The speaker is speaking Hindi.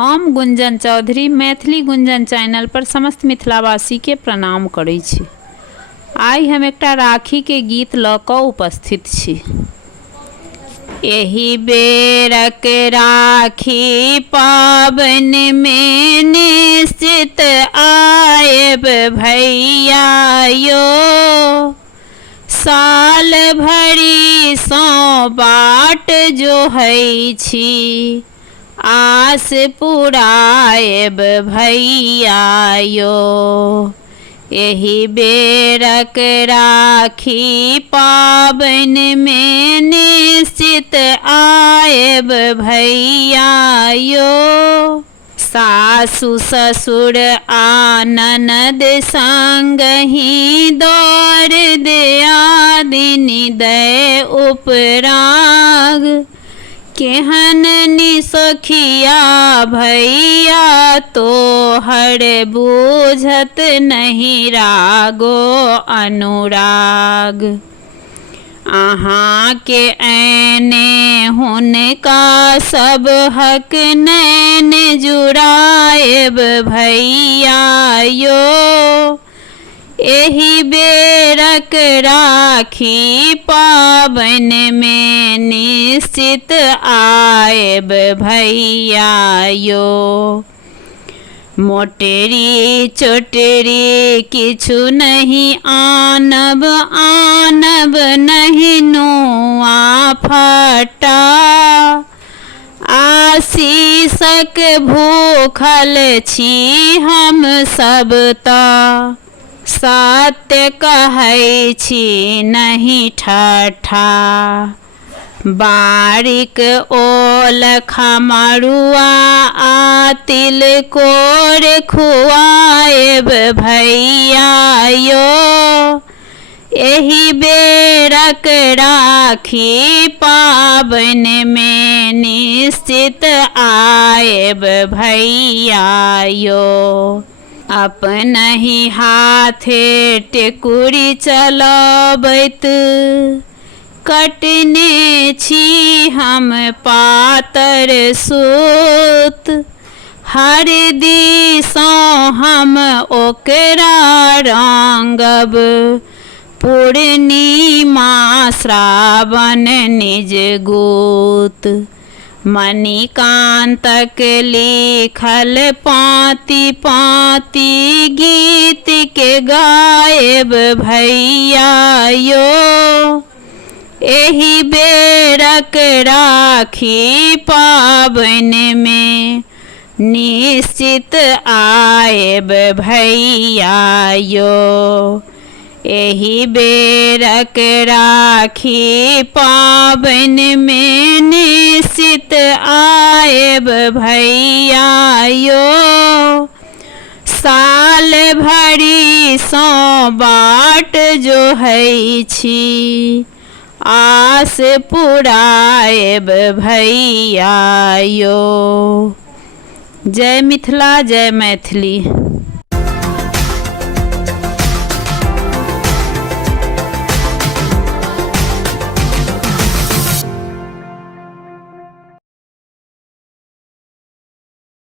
हम गुंजन चौधरी मैथिली गुंजन चैनल पर समस्त मिथिलावासी के प्रणाम करै छी। आइ हम एकटा राखी के गीत लऽ कऽ उपस्थित छी। एहि बेरक राखी पाबनि में निश्चित आयब भैया यो, साल भरि सँ बाट जोहै छी, आस पुरायब भैया यो। एहि बेरक राखी पाबनि में निश्चित आयब भैया यो, सासु ससुर आ ननद संगहि दौर दियादिनी दै उपराग, केहन निसखिया भैया तोहर बूझत नहीं रागो अनुराग। अहाँ के ऐने हुनका सब हक नैन जुड़ायब भैया यो। एहि बेरक राखी पाबनि में निश्चित आयब भैया यो, मोटरी चोटरी किछु नहीं आनब, आनब नहीं नुआ फटा, आशीषक भूखल छी हम सब तऽ, सत्य कहै छी नहीं ठट्ठा। बारीक ओल खमरुआ आ तिलकोर खुआएब भैया यो। एहि बेरक राखी पाबनि में निश्चित आयब भैया यो, अपनहि हाथे टेकुरी चलबैत कटने छी हम पातर सूत, हरदि सँ हम ओकरा रंगब, पूर्णिमा श्रावण निज गूत। मणिकान्तक लिखल पाँति पाँति गीत के गायब भैया यो। एहि बेरक राखी पाबनि में निश्चित आयब भैया यो। एहि बेरक राखी पाबनि में निश्चित आयब भैया यो, साल भरि सँ बाट जोहै छी, आस पुरायब भैया यो। जय मिथिला जय मैथिली।